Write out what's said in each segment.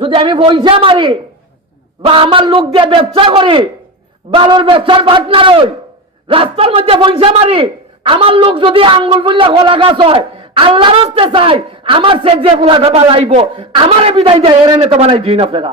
যদি আমি পয়সা মারি বা আমার লোক দিয়ে ব্যবসা করি, বালুর ব্যবসার পার্টনার হই, রাস্তার মধ্যে পয়সা মারি, আমার লোক যদি আঙ্গুল ফুললে গলা গাছ হয়, আল্লাহ রাস্তে চাই আমার সে যে পোলাটা বানাইব আমারে বিদায় দেয় এর নেতা বানাই দিন আপনারা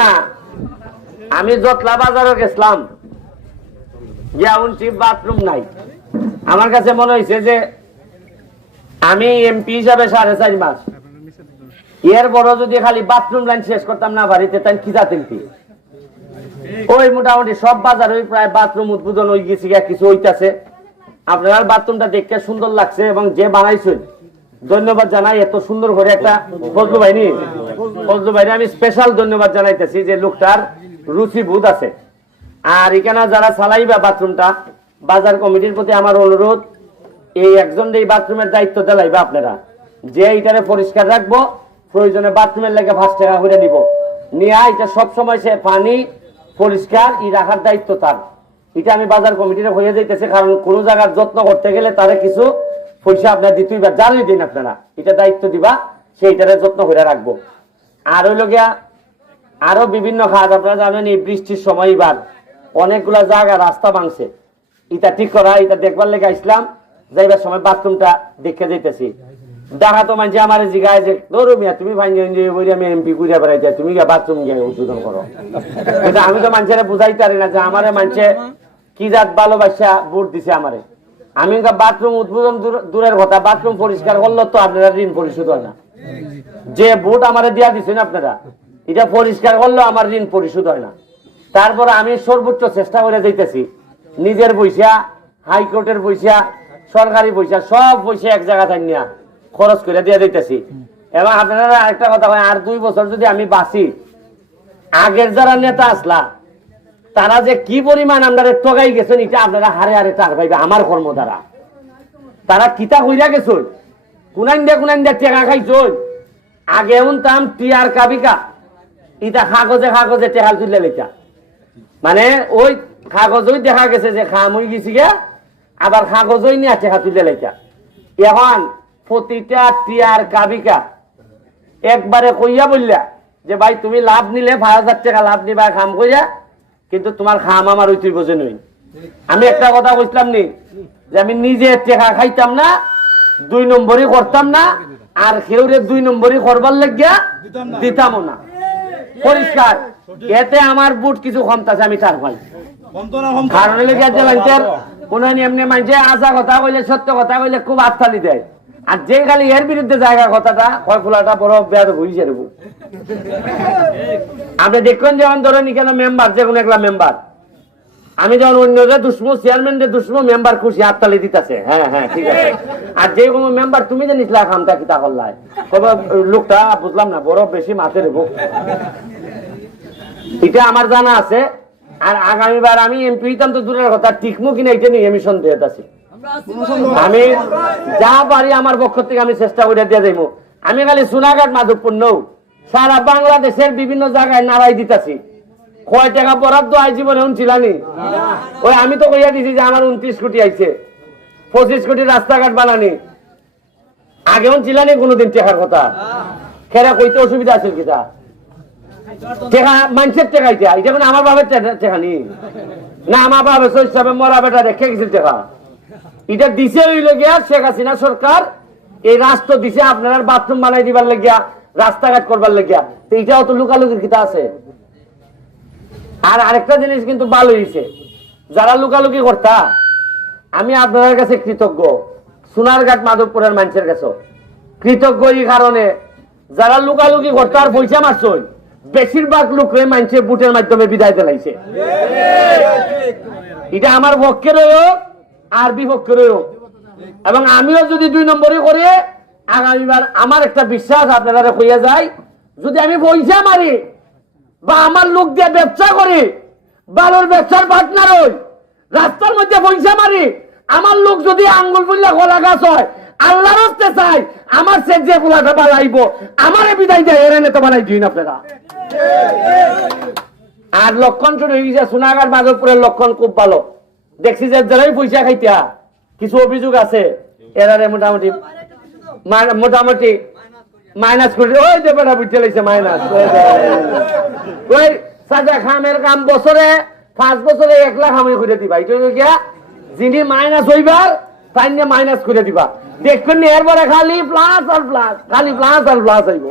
না। আমি জটলা বাজারে গেছিলাম, গিয়া উনছি বাথরুম নাই। আমার কাছে মনে হয়েছে যে আমি এমপি হিসাবে 4.5 মাস, এর বড় যদি খালি বাথরুম লাইন শেষ করতাম না বাড়িতে, তাই কি জাতেন কি ওই মোটামুটি সব বাজার ওই প্রায় বাথরুম উদ্বোধন হয়ে গেছে, কিছু হইতাছে। আপনার বাথরুমটা দেখতে সুন্দর লাগছে এবং যে বানাইছেন ধন্যবাদ জানাই। এত সুন্দর করে একটা ফজলু ভাই আমি স্পেশাল ধন্যবাদ জানাইতেছি যে লোকটার রুচি বোধ আছে। আর এখানে যারা চালাইবা বাথরুমটা, বাজার কমিটির প্রতি আমার অনুরোধ, এই একজন এই বাথরুমের দায়িত্ব দিলাইবা আপনারা, যে এইটারে পরিষ্কার রাখবো, প্রয়োজনে বাথরুমের লেগে 5 টাকা করে নিব, নিয়ে এটা সবসময় সে পানি পরিষ্কার রাখার দায়িত্ব তার। এটা আমি বাজার কমিটির হয়ে যাইতেছে, কারণ কোন জায়গার যত্ন করতে গেলে তারা কিছু পয়সা আপনার দিতেই বা জানিয়ে দিন আপনারা, এটা দায়িত্ব দিবা, সেইটারে যত্ন করে রাখবো। আর হইল গিয়া আরো বিভিন্ন কাজ আপনারা জানেন, এই বৃষ্টির সময় এবার অনেকগুলা জায়গা রাস্তা ভাঙছে, এটা ঠিক করা, এটা দেখবার লেগে আসলাম, যাইবার সময় বাথরুমটা দেখে যাইতেছি। দেখা তো মানছে আমার জিগায় যে ধরো মিয়া তুমি আমি এমপি ঘুরে বেড়াইতে, তুমি বাথরুম গিয়ে উদ্বোধন করো। কিন্তু আমি তো মানুষের বুঝাইতে পারি না যে আমারে মানুষে কি জাত ভালোবাসা ভোট দিছে আমারে। আমি বাথরুম উদ্বোধন দূরের কথা, বাথরুম পরিষ্কার করলে তো আপনারা ঋণ পরিশোধ হয় না। যে ভোট আমারে দিয়া দিচ্ছেন আপনারা, এটা পরিষ্কার করলেও আমার ঋণ পরিশোধ হয় না। তারপর আমি সর্বোচ্চ চেষ্টা করে দিতেছি, নিজের পয়সা, হাইকোর্টের পয়সা, সরকারি পয়সা, সব পয়সা এক জায়গা থেকে নিয়ে খরচ করে দিয়ে দিতেছি। এবং আপনারা আরেকটা কথা হয়, আর 2 বছর যদি আমি বাঁচি, আগের যারা নেতা আসলা তারা যে কি পরিমাণ আপনারা টগাই গেছেন, এটা আপনারা হারে হারে টার পাইবে আমার কর্ম দ্বারা। তারা কিতা কইরা গেছেন, কোনাইন দিয়া টেকা খাইছেন। আগে উনতাম টিয়ার কাবিকা, এটা কাগজে টেকাল তুলে লেখা, মানে ওই কাগজই দেখা গেছে যে খাম হয়ে গেছি গে, আবার কাগজই নিয়ে টেকা তুলে লেখা। এখন প্রতিটা টিয়ার কাবিকা একবারে কইয়া বললা যে ভাই তুমি লাভ নিলে 5,000 টাকা লাভ নিবা খাম কইয়া, কিন্তু তোমার খাম আমার ওই তুই বোঝে নই। আমি একটা কথা বলছিলাম নি যে আমি নিজে টেকা খাইতাম না, 2 নম্বরই করতাম না, আর কেউরে 2 নম্বরই করবার লাগিয়া দিতামও না। পরিষ্কার, এতে আমার বুট কিছু কমতাছে, আমি তার ভাই কারণ কোন এমনি মানছে আসা কথা কইলে, সত্য কথা কইলে খুব আত্মালি দেয়। আর যে খালি এর বিরুদ্ধে জায়গা কথাটা কয় খোলাটা বড় বেয়াদ হয়েছে। আপনি দেখবেন যেমন ধরেন কেন মেম্বার, যে কোনো একটা মেম্বার, আমি যখন অন্যদের দুশ্মন, চেয়ারম্যানদের দুশ্মন, মেম্বার খুশি হাততালি দিতেছে, হ্যাঁ হ্যাঁ ঠিক আছে। আর যে কোনো মেম্বার তুমি যে নিচলা খামটা কিতা করলাই, তবে লোকটা বুঝলাম না, বড় বেশি মাথে রেবো, এটা আমার জানা আছে। আর আগামীবার আমি এমপি হইতাম তো দূরের কথা, টিকমু কিনা এটা নিয়ে আমি সন্দেহ আছি। আমি যা পারি আমার পক্ষ থেকে আমি চেষ্টা করে দিয়ে যাইব। আমি খালি সোনাঘাট, মাধবপুর নৌ, সারা বাংলাদেশের বিভিন্ন জায়গায় নাড়াই দিতেছি। কয় টাকা বরাদ্দ আই জীবনে উনছিলানি, ওই আমি তো কইয়া দিছি যে আমার 29 কোটি আইছে, 25 কোটি রাস্তাঘাট বানানি, আগে উনছিলানি কোনোদিন টেকার কথা খেরা কইতে অসুবিধা আছে কিতা টেকা মানুষের টেকাইতে, এটা মানে আমার বাবার টেকা নি না, আমার বাবা হিসাবে মরা বেটা রেখে গেছিল টেকা। এটা দিছে হইল গিয়া শেখ হাসিনা সরকার, এই রাষ্ট্র দিছে আপনার বাথরুম বানাই দিবার লাগিয়া, রাস্তাঘাট করবার লাগিয়া, তো এটাও তো লুকালুকির কিতা আছে। আর আরেকটা জিনিস কিন্তু ভালো হয়েছে, যারা লুকালুকি করতা, আমি আপনাদের কাছে কৃতজ্ঞ, সোনারঘাট মাধবপুরের মানুষের কাছে কৃতজ্ঞ এই কারণে, যারা লুকালুকি করতা আর পয়সা মারছই, বেশিরভাগ লোকরে মানুষের বুটের মাধ্যমে বিদায় দিলাইছে। এটা আমার পক্ষে রয়েও আর বিপক্ষে রয়েও, এবং আমিও যদি 2 নম্বরই করে আগামীবার আমার একটা বিশ্বাস আপনারা কইয়া যায়, যদি আমি পয়সা মারি বা আমার লোক দিয়ে ব্যবসা করি, বালুর ব্যবসার পার্টনার হই, রাস্তার মধ্যে পয়সা মারি, আমার লোক যদি আঙ্গুল ফুললে গলা গাছ হয়, আল্লাহ রাস্তে চাই আমার সে যে পোলাটা বানাইব আমারে বিদায় দেয় এর নেতা বানাই দিন আপনারা। আর লক্ষণ শুরু হয়ে গেছে, সোনাঘাট মাধবপুরের লক্ষণ খুব ভালো দেখছি, যে যারাই পয়সা খাইতা কিছু অভিযোগ আছে, এরারে মোটামুটি মাইনাস করে ওই যে বেটা বুঝতে লাগছে মাইনাস ওই সাজা খামের কাম বছরে 5 বছরে 1 লাখ আমি করে দিবা এটা কি যিনি মাইনাস হইবার তাই নিয়ে মাইনাস করে দিবা দেখুন এরপরে খালি প্লাস আর প্লাস খালি প্লাস আর প্লাস হইব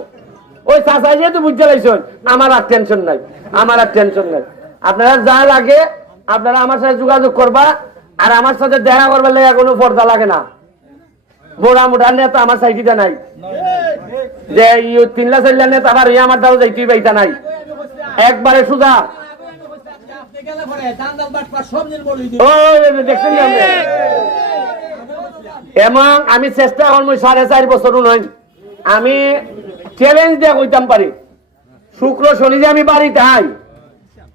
ওই চাচা যেহেতু বুঝতে লাগছেন আমার আর টেনশন নাই আপনারা যা লাগে আপনারা আমার সাথে যোগাযোগ করবা আর আমার সাথে দেখা করবার লাগে কোনো পর্দা লাগে না মোড়া মোটা নেতা আমার সাইকিটা নাই যে 3-4 নেতা আবার আমার দ্বারা যাইতেই পাইতা নাই একবারে সুদা এবং আমি চেষ্টা করবো 4.5 বছর নয় আমি চ্যালেঞ্জ দিয়ে কইতাম পারি শুক্র শনি যে আমি বাড়িতে আই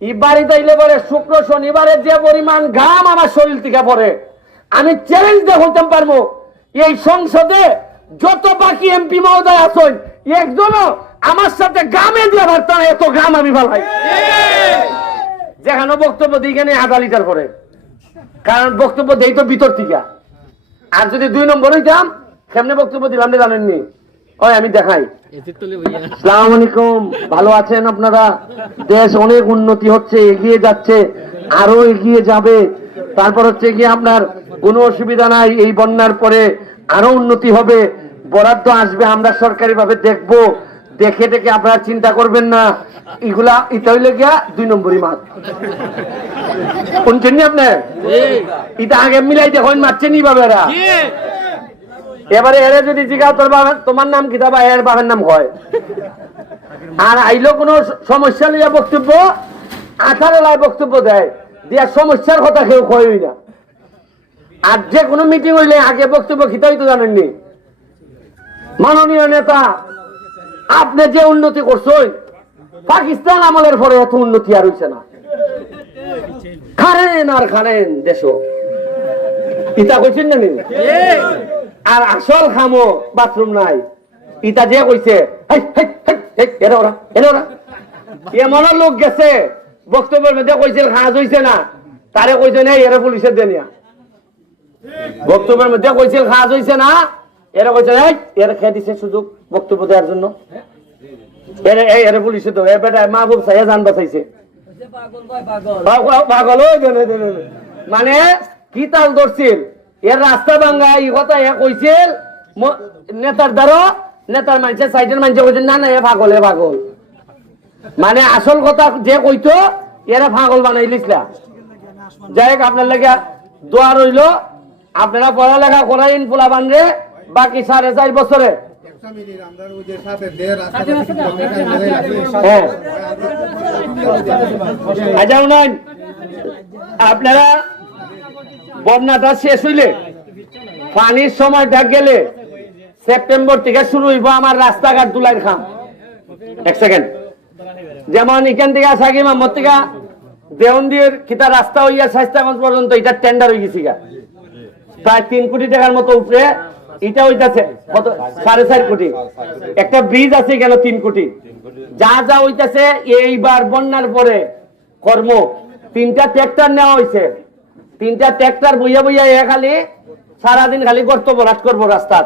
এই বাড়িতে আইলে পরে শুক্র শনিবারের যে পরিমাণ ঘাম আমার শরীর থেকে পড়ে আমি চ্যালেঞ্জ দিয়ে কইতাম পারবো এই সংসদে যত বাকি এমপি মহোদয় আছেন একজনও আমার সাথে গামে দিয়ে পারত না এত গাম আমি ভালাই যেখানে বক্তব্য দিই কেন 1/2 লিটার করে কারণ বক্তব্য দেই তো ভিতর থেকে আর যদি 2 নম্বর হইতাম কেমনে বক্তব্য দিলাম জানেননি ওই আমি দেখাই আসসালামু আলাইকুম ভালো আছেন আপনারা দেশ অনেক উন্নতি হচ্ছে এগিয়ে যাচ্ছে আরো এগিয়ে যাবে তারপর হচ্ছে কি আপনার কোনো অসুবিধা নাই এই বন্যার পরে আরো উন্নতি হবে বরাদ্দ আসবে আমরা সরকারি ভাবে দেখবো দেখে দেখে আপনারা চিন্তা করবেন না এগুলা এটা হইলে গিয়া 2 নম্বরই মাছ শুনছেন নি আপনি এটা আগে মিলাই দেখুন মারছেন নি বাবা এরা এবারে এরা যদি জিজ্ঞাসা করবা তোমার নাম কি বা এর বাবার নাম হয় আর আইলো কোনো সমস্যা লইয়া বক্তব্য 18 লাই বক্তব্য দেয় দিয়া সমস্যার কথা কেউ কয়ই না আর যে কোনো মিটিং হইলে আগে বক্তব্য খিতাই তো জানেননি মাননীয় নেতা আপনি যে উন্নতি করছেন পাকিস্তান আমলের পরে এত উন্নতি আর হইছে না খারেন আর খারেন দেশ ইটা কইছেন না আর আসল খামো বাথরুম নাই ইটা যে কইছে এমন লোক গেছে বক্তব্যের মধ্যে কইছিল কাজ হইছে না তারে কইছে না এরা পুলিশের দেনিয়া বক্তব্যের মধ্যে কইছিল কাজ হইছে না এরা কইছে এরা খেয়ে দিছে সুযোগ বক্তব্য দেওয়ার জন্য এরা পুলিশে তো বেটা মাহবুব সাহেব জান বাঁচাইছে পাগল মানে কি তাল ধরছিল এর রাস্তা ভাঙ্গা এই কথা এ কইছিল নেতার দ্বারা নেতার মানুষে সাইডের মানুষে কইছে না না এ পাগল মানে আসল কথা যে কইতো এরা পাগল বানাইলিসলা যাই হোক আপনার লাগে দোয়া রইল আপনারা পড়ালেখা করাইন পোলা বানরে বাকি 4.5 বছরে আপনারা বন্যাটা শেষ হইলে পানির সময়টা গেলে সেপ্টেম্বর থেকে শুরু হইব আমার রাস্তাঘাট দুলাইর খাম 1 সেকেন্ড যেমন এখান থেকে সাকি মাহমদ থেকে দেওয়ন্দির খিতা রাস্তা হইয়া শাইস্তাগঞ্জ পর্যন্ত এটা টেন্ডার হয়ে গেছি প্রায় 3 কোটি টাকার মতো উপরে এটা হইতাছে কত 4.5 কোটি একটা ব্রিজ আছে গেল 3 কোটি যা যা হইতাছে এইবার বন্যার পরে কর্ম 3টা ট্রাক্টর নেওয়া হয়েছে 3টা ট্রাক্টর বইয়া বইয়া খালি সারাদিন খালি গর্ত ভরাট করবো রাস্তা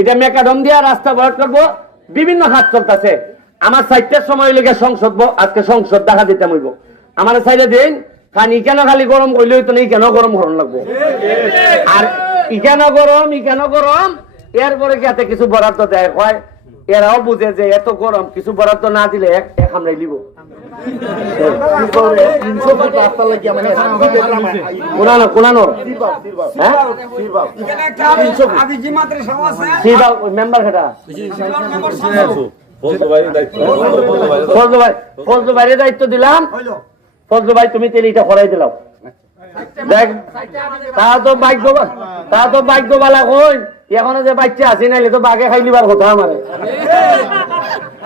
এটা মেকাডম দিয়া রাস্তা ভরাট করবো বিভিন্ন হাত চলতেছে আমার 4টার সময় লেগে সংসদ আজকে সংসদ দেখা দিতে হইব আমার সাইডে দিন কারণ ইকেন খালি গরম করলে হইতো না ইকেন গরম হরণ লাগবো আর ইকেন গরম এরপরে কি কিছু বরাদ্দ দেয় হয় এরাও বুঝে যে এত গরম কিছু বরাদ্দ না দিলে এক আমরাই লিব মেম্বার খেটা ফজলু ভাইয়ের দায়িত্ব দিলাম ফজলু ভাই তুমি তেল এটা করাই দিলাম দেখ তা তো ভাগ্য বালা কই এখনো যে বাচ্চা আছে নাইলে তো বাঘে খাই লিবার কথা আমার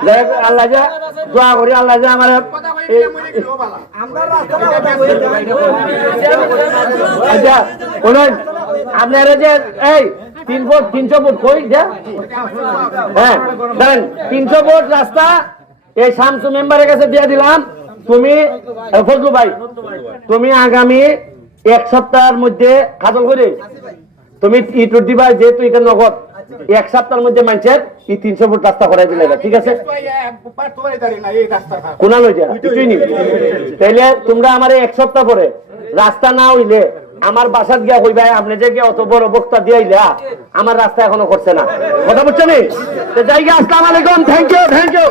দেখ আল্লাহ যা দোয়া করি আল্লাহ যা আমার আচ্ছা শুনুন আপনারা যে এই 300 ফুট কই যা হ্যাঁ দেখেন 300 ফুট রাস্তা এই শামসু মেম্বারের কাছে দিয়ে দিলাম তুমি ফজলু ভাই তুমি আগামী 1 সপ্তাহের মধ্যে খাতল করে তুমি ইটুর দিবা যেহেতু এটা নগদ এক সপ্তাহের মধ্যে মানুষের এই 300 ফুট রাস্তা করাই দিলে, ঠিক আছে? কোনা লই যা কিছুই নিবি। তাইলে তোমরা আমার এক সপ্তাহ পরে রাস্তা না হইলে আমার বাসাত গিয়া কইবা আপনি যে অত বড় বক্তা দিয়াইলা আমার রাস্তা এখনো করছে না। কথা বুঝছো নি? তো যাই গিয়া, আসসালামু আলাইকুম, থ্যাংক ইউ।